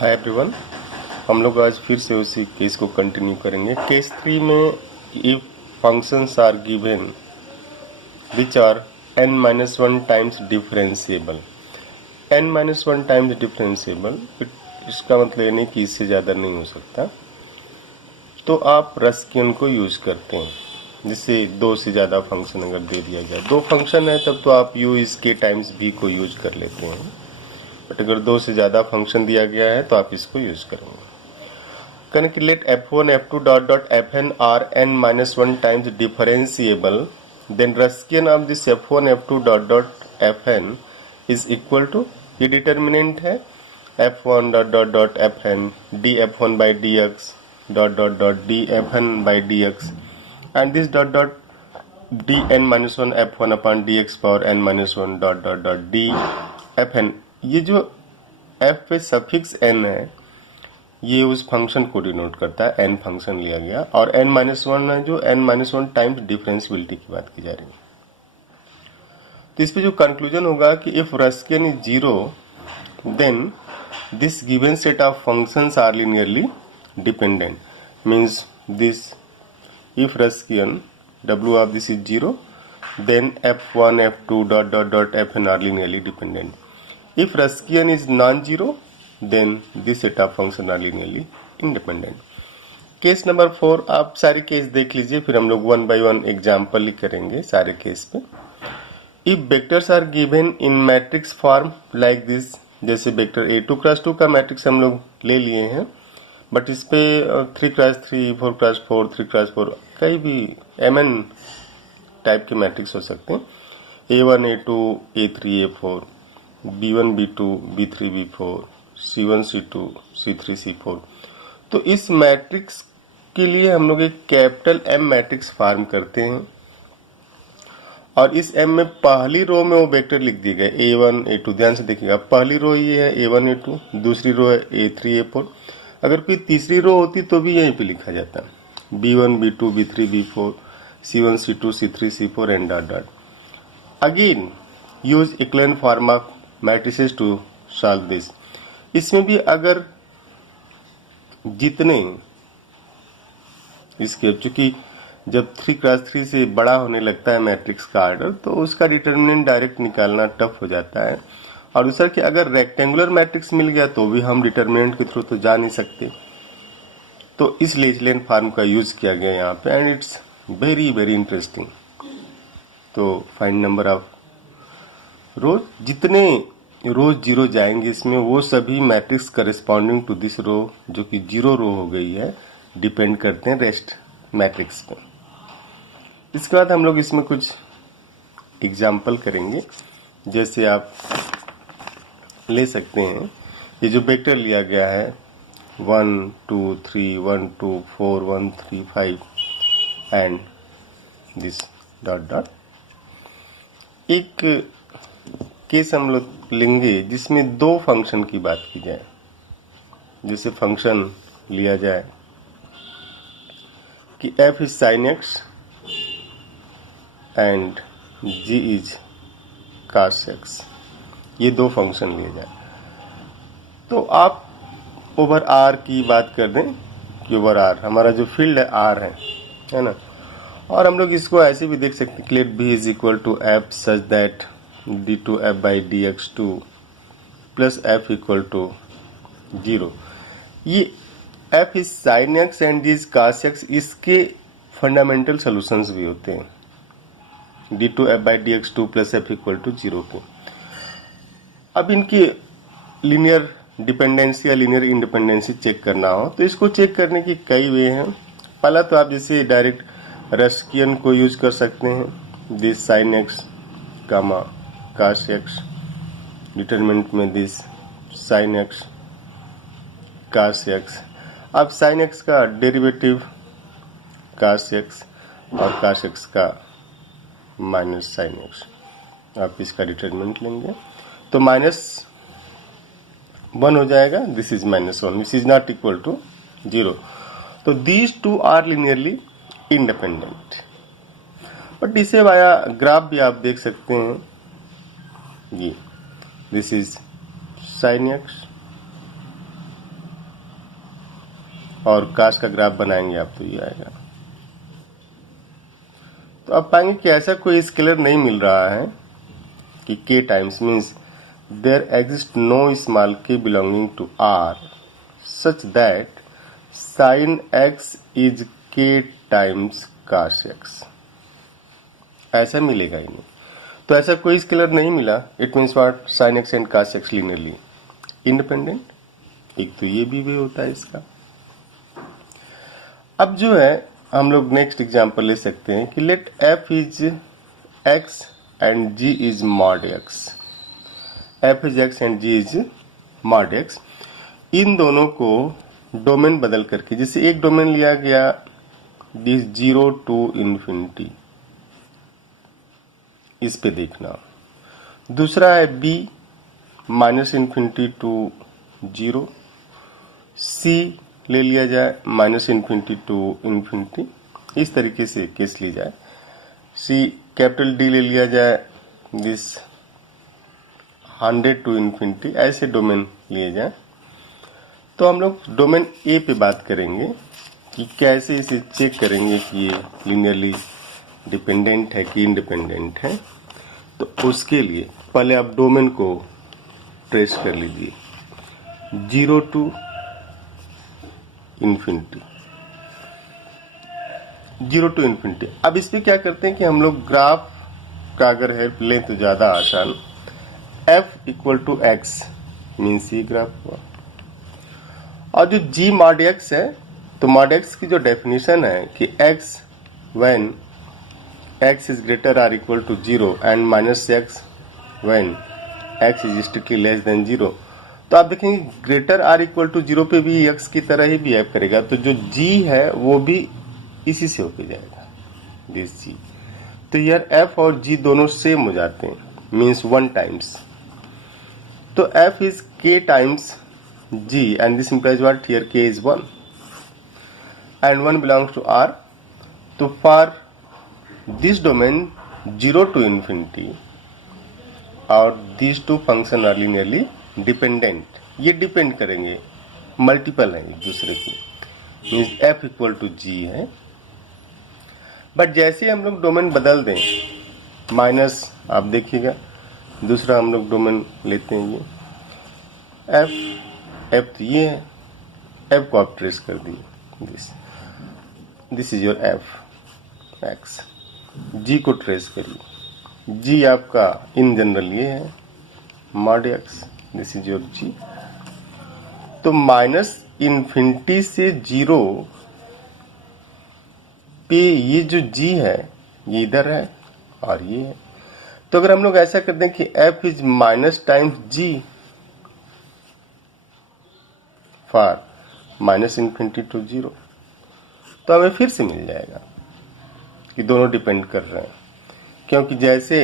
Hi everyone, हम लोग आज फिर से उसी केस को कंटिन्यू करेंगे। केस 3 में if functions are given which are n-1 times differentiable. n-1 times differentiable इसका मतलब ये नहीं कि इससे ज़्यादा नहीं हो सकता, तो आप रस्कियन को यूज करते हैं। जिससे दो से ज़्यादा फंक्शन अगर दे दिया जाए, दो फंक्शन है तब तो आप u इस k टाइम्स v को यूज कर लेते हैं, बट अगर दो से ज़्यादा फंक्शन दिया गया है तो आप इसको यूज करेंगे। कहने कि let f1 f2 dot dot fn are n-1 times differentiable, then Wronskian of this f1 f2 dot dot fn is equal to, ये डिटर्मिनेंट है f1 dot dot dot fn df1 by dx dot dot dot dfn by dx and this dot dot dn-1 f1 upon dx power n-1 dot dot dot dfn। ये जो f पे suffix n है ये उस function को denote करता है, n function लिया गया, और n-1 है जो n-1 टाइम्स डिफरेंशिएबिलिटी की बात की जा रही है। तो इस पे जो कंक्लूजन होगा कि if Wronskian is zero then this given set of functions are linearly dependent, means this if Wronskian w of this is 0 then f1 f2 dot dot dot fn are linearly dependent. If Ruskian is non-zero, then this set of function are linearly independent. Case number 4, आप सारे case देख लीजिए, फिर हम लोग one by one example ही करेंगे सारे केस पे। If vectors are given in matrix form like this, जैसे वेक्टर A2 क्रॉस 2 का मैट्रिक्स हम लोग ले लिए हैं, बट इस पे 3 क्रॉस 3, 4 क्रॉस 4, 3 क्रॉस 4 कई भी mn टाइप के मैट्रिक्स हो सकते हैं। A1 A2 A3 A4, B1 B2 B3 B4, C1 C2 C3 C4। तो इस मैट्रिक्स के लिए हम लोग एक कैपिटल M मैट्रिक्स फॉर्म करते हैं, और इस M में पहली रो में वो वेक्टर लिख दिए गए A1 A2। ध्यान से देखिएगा, पहली रो ये है A1 A2, दूसरी रो है A3 A4। अगर कोई तीसरी रो होती तो भी यहीं पे लिखा जाता, B1 B2 B3 B4, C1 C2 C3 C4 and dot dot. Again use equivalent form of matrices to solve this. इसमें भी अगर जितने इसके, चूंकि जब 3 क्रॉस 3 से बड़ा होने लगता है मैट्रिक्स का ऑर्डर, तो उसका डिटर्मिनेंट डायरेक्ट निकालना टफ हो जाता है। और दूसरा कि अगर रेक्टेंगुलर मैट्रिक्स मिल गया तो भी हम डिटर्मिनेंट के थ्रू तो जा नहीं सकते, तो इस लेजलेन फॉर्म का यूज किया गया यहाँ पे, and it's very very interesting. तो फाइंड नंबर ऑफ रोज, जितने रोज जीरो जाएंगे इसमें वो सभी मैट्रिक्स करस्पॉन्डिंग टू दिस रो, जो कि जीरो रो हो गई है, डिपेंड करते हैं रेस्ट मैट्रिक्स पे। इसके बाद हम लोग इसमें कुछ एग्जाम्पल करेंगे। जैसे आप ले सकते हैं, ये जो वेक्टर लिया गया है 1 2 3 1 2 4 1 3 5 एंड दिस डॉट डॉट। एक केस हम लोग लेंगे जिसमें दो फंक्शन की बात की जाए। जैसे फंक्शन लिया जाए कि f is sin x and g is cos x, ये दो फंक्शन लिए जाए। तो आप ओवर r की बात कर दें कि ओवर r हमारा जो फील्ड है r है ना। और हम लोग इसको ऐसे भी देख सकते हैं कि let b is equal to f such that d2f by dx2 plus f equal to 0। ये f is sin x and g is cos x, इसके फंडामेंटल सॉल्यूशंस भी होते हैं d2f by dx2 plus f equal to 0 के। अब इनकी linear dependency या linear independency check करना हो तो इसको चेक करने की कई वे हैं। पहला तो आप जैसे डायरेक्ट रस्कियन को यूज कर सकते हैं, this sin x comma cos x, determinant में this sin x cos x। अब sin x का डेरिवेटिव cos x और cos x का माइनस sin x, आप इसका डिटरमिनेंट लेंगे तो -1 हो जाएगा। This is -1, this is not equal to 0। तो these two are linearly independent. But इसे वाया ग्राफ भी आप देख सकते हैं, ये दिस इज sin x और काश का ग्राफ बनाएंगे आप तो ये आएगा। तो आप पाएंगे कि ऐसा कोई स्केलर नहीं मिल रहा है कि k times means there exist no small k belonging to r such that sin x is k times cos x। ऐसा मिलेगा ही नहीं। तो ऐसा कोई स्केलर नहीं मिला। It means what, sin x and cos x linearly independent. एक तो ये भी वे होता है इसका। अब जो है हम लोग नेक्स्ट एग्जांपल ले सकते हैं कि let f is x and g is mod x। f is x and g is mod x। इन दोनों को डोमेन बदल करके, जैसे एक डोमेन लिया गया दिस 0 टू इंफिनिटी, इस पे देखना। दूसरा है b minus infinity to 0, c ले लिया जाए माइनस इंफिनिटी टू इंफिनिटी, इस तरीके से केस ली जाए। c कैपिटल D ले लिया जाए दिस 100 टू इंफिनिटी, ऐसे डोमेन लिए जाए। तो हम लोग डोमेन A पे बात करेंगे कि कैसे इसे चेक करेंगे कि ये लीनियरली डिपेंडेंट है कि इंडिपेंडेंट है। तो उसके लिए पहले आप डोमेन को ट्रेस कर लीजिए 0 टू इंफिनिटी, 0 टू इंफिनिटी। अब इस पे क्या करते हैं कि हम लोग ग्राफ का अगर हेल्प लें तो ज़्यादा आसान। f equal to x means ये ग्राफ हुआ, और जो g mod x है, तो mod x की जो डेफिनेशन है कि x when x is greater or equal to 0 and minus x when x is strictly less than 0। तो आप देखेंगे ग्रेटर आर इक्वल टू 0 पे भी x की तरह ही बिहेव करेगा। तो जो g है वो भी इसी से होके जाएगा दिस g। तो यार f और g दोनों सेम हो जाते हैं, मीन्स 1 टाइम्स। तो f is k times g and this implies what, here k is 1 and 1 belongs to r। तो for this domain 0 to infinity और these two function are linearly dependent। ये depend करेंगे, multiple है एक दूसरे की, means f equal to g है। But जैसे हम लोग डोमेन बदल दें माइनस, आप देखिएगा दूसरा हम लोग डोमेन लेते हैं ये f तो ये है, f को आप ट्रेस कर दिए this is your f x। g को ट्रेस करिए, g आपका इन जनरल ये है mod x, this is your g। तो माइनस इन्फिनिटी से 0 पे ये जो g है ये इधर है और ये है। तो अगर हम लोग ऐसा करते हैं कि f is minus times g for minus infinity to 0, तो हमें फिर से मिल जाएगा कि दोनों डिपेंड कर रहे हैं। क्योंकि जैसे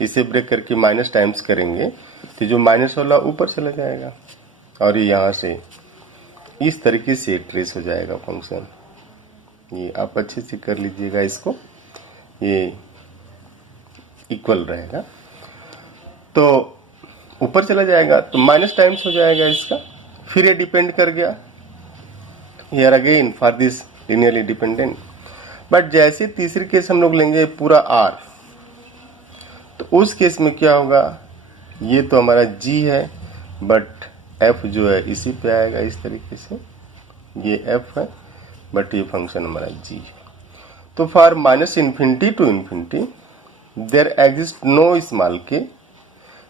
इसे ब्रेक करके माइनस टाइम्स करेंगे तो जो माइनस वाला ऊपर चला जाएगा और ये यहाँ से इस तरीके से ट्रेस हो जाएगा फंक्शन। ये आप अच्छे से कर लीजिएगा इसको, ये इक्वल रहेगा तो ऊपर चला जाएगा तो माइनस टाइम्स हो जाएगा इसका, फिर ये डिपेंड कर गया here again for this linearly dependent. But जैसे तीसरी केस हम लोग लेंगे पूरा r, तो उस केस में क्या होगा, ये तो हमारा g है बट f जो है इसी पे आएगा इस तरीके से, ये f है बट ये फंक्शन हमारा g है। तो for minus infinity to infinity there exist no small k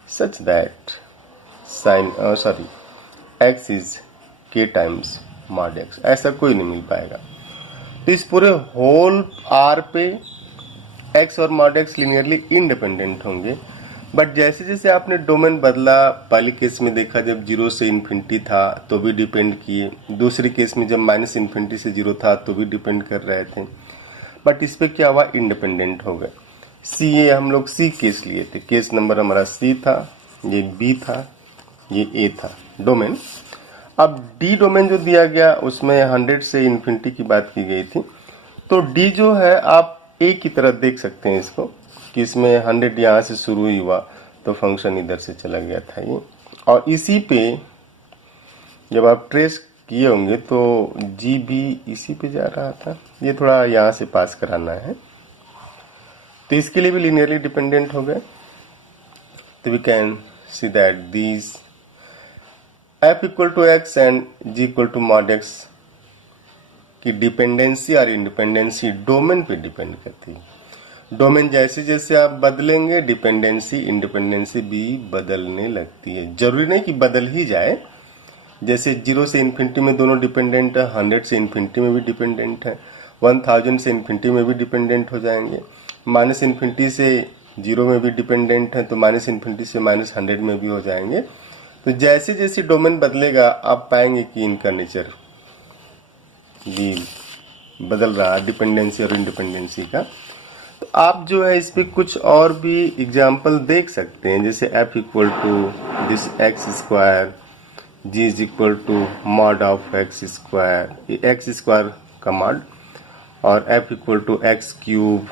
such that sine x is k times mod x। ऐसा कोई नहीं मिल पाएगा। तो इस पूरे होल r पे x और mod x लीनियरली इंडिपेंडेंट होंगे। बट जैसे जैसे आपने डोमेन बदला, पहले केस में देखा जब 0 से इन्फिनिटी था तो भी डिपेंड किए, दूसरी केस में जब माइनस इन्फिनिटी से 0 था तो भी डिपेंड कर रहे थे। बट इस पे क्या हुआ, इंडिपेंडेंट हो गए। सी ए हम लोग सी केस लिए थे, केस नंबर हमारा सी था, ये बी था, ये ए था डोमेन। अब डी डोमेन जो दिया गया उसमें 100 से इन्फिनिटी की बात की गई थी। तो डी जो है आप ए की तरह देख सकते हैं इसको कि इसमें 100 यहाँ से शुरू ही हुआ तो फंक्शन इधर से चला गया था ये, और इसी पे जब आप ट्रेस किए होंगे तो जी भी इसी पे जा रहा था, ये थोड़ा यहाँ से पास कराना है, तो इसके लिए भी लीनियरली डिपेंडेंट हो गए। तो we can see that these f equal to x and g equal to mod x की डिपेंडेंसी और इंडिपेंडेंसी डोमेन पे डिपेंड करती है। डोमेन जैसे जैसे आप बदलेंगे डिपेंडेंसी इंडिपेंडेंसी भी बदलने लगती है। जरूरी नहीं कि बदल ही जाए, जैसे 0 से इन्फिनिटी में दोनों डिपेंडेंट है, 100 से इन्फिनिटी में भी डिपेंडेंट है, 1000 से इन्फिनिटी में भी डिपेंडेंट हो जाएंगे, माइनस इन्फिनिटी से 0 में भी डिपेंडेंट है, तो माइनस इन्फिनिटी से -100 में भी हो जाएंगे। तो जैसे जैसे डोमेन बदलेगा आप पाएंगे कि इनका नेचर भी बदल रहा है, डिपेंडेंसी और इंडिपेंडेंसी का। तो आप जो है इस पे कुछ और भी एग्जाम्पल देख सकते हैं, जैसे f equal to this x square, g is equal to mod of x square, ये एक्स स्क्वायर का मॉड, और f equal to x cube,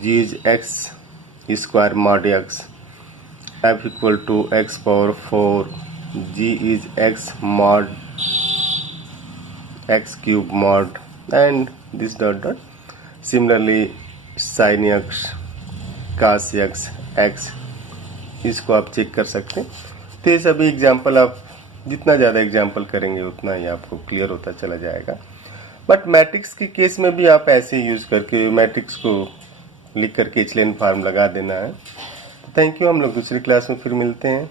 g is x square mod x, f equal to x power 4, g is x mod x cube mod, and this dot dot. Similarly sin x, cos x, x, इसको आप check कर सकते हैं। तो ये सभी example आप जितना ज़्यादा एग्जाम्पल करेंगे उतना ही आपको क्लियर होता चला जाएगा। बट मैट्रिक्स के केस में भी आप ऐसे यूज़ करके मैट्रिक्स को लिख करके एचलेन फार्म लगा देना है। थैंक यू, हम लोग दूसरी क्लास में फिर मिलते हैं।